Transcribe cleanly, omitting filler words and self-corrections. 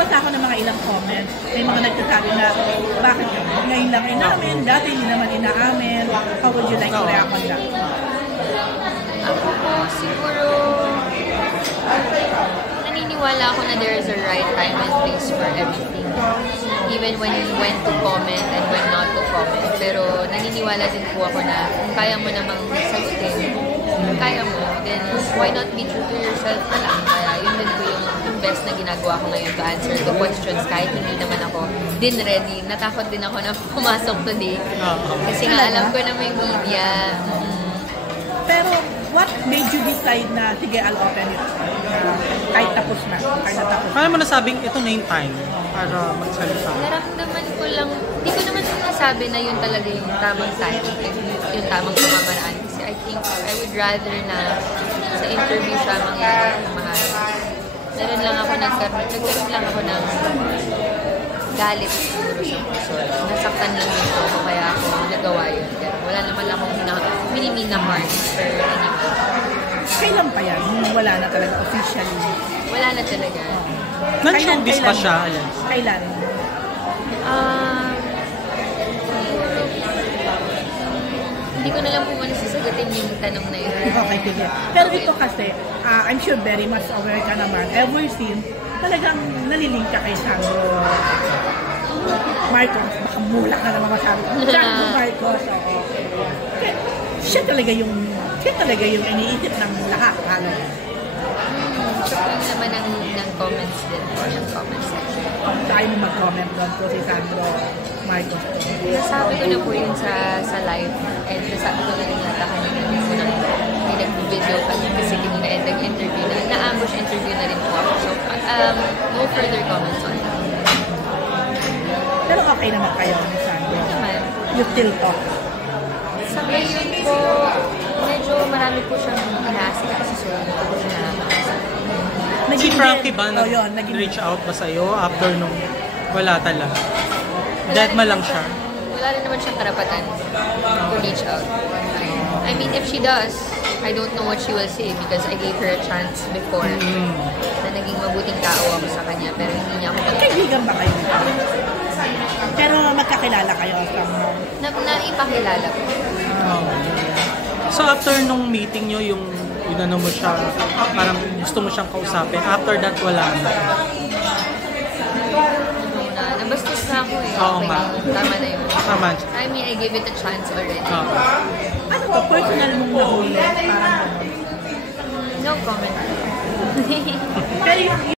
nakabasa ako ng mga ilang comments. May mga nagsasabi na, bakit ngayon lang inamin, dati hindi naman inaamin. How would you like to react on that? Ako po, siguro, naniniwala ako na there is a right time and place for everything. Even when to comment and when not to comment. Pero naniniwala din po ako na kung kaya mo namang sagutin, kung kaya mo, then why not be true to yourself na lang? Kaya yun din po yung best na ginagawa ko ngayon to answer the questions kahit hindi naman ako din ready. Natakot din ako na pumasok today. Kasi nga alam ko na may media. Pero what made you decide na, sige, I'll open it? Kahit tapos na. Kahit natapos. Kaya mo nasabing ito na yung time para magsalita? Naramdaman ko lang, hindi ko naman nasabi na yun talaga yung tamang time, yung tamang pamamaraan. Kasi I think I would rather na sa interview siya mangyari ng mahal. Nagkaroon lang ako ng galit siguro sa puso. Nasaktan lang yun ko, kaya ako nagawa yun. Wala naman lang akong minimin na harm for anyone. Kailan pa yan? Wala na talaga officially? Wala na talaga. Nag-showbiz pa siya? Kailan? Hindi ko na lang po muna sasagutin yung tanong na yun. Okay, sige. Pero ito kasi, I'm sure very much aware ka naman. Ever since, talagang nalilink ka kay Sandro Marcos. Baka mulak na naman masabi. Sandro Marcos, oo. Siya talaga yung iniisip ng lahat. Ito po yung naman ng comments din po, yung comment section. Tayo mo mag-comment doon po si Sandro Marcos. Nasabi ko na po yun sa live and nasabi ko na rin nata kanina po na may nag-video kasi kanina and nag-interview na, na-ambush interview na rin po ako. So, no further comments on that. Pero okay naman kayo ni Sandro? Naman. You still talk? Sa ngayon po, medyo marami po siyang inaasik kasi so hindi po siya nakakasal. Si Frankie ba nag-reach out ba sa'yo after nung wala talaga? Dead ma lang siya? Wala rin naman siyang karapatan to reach out. I mean, if she does, I don't know what she will say because I gave her a chance before na naging mabuting tao ako sa kanya pero hindi niya ako kaibigan ba kayo? Pero magkakilala kayo naipakilala ko. So after nung meeting nyo, yung ano mo siya, parang gusto mo siyang kausapin, after that wala na? Nabastos na ako eh. Oo nga. Tama na yun. Tama. I mean, I gave it a chance already. Ano ba personal mong nahuli? No comment. Pero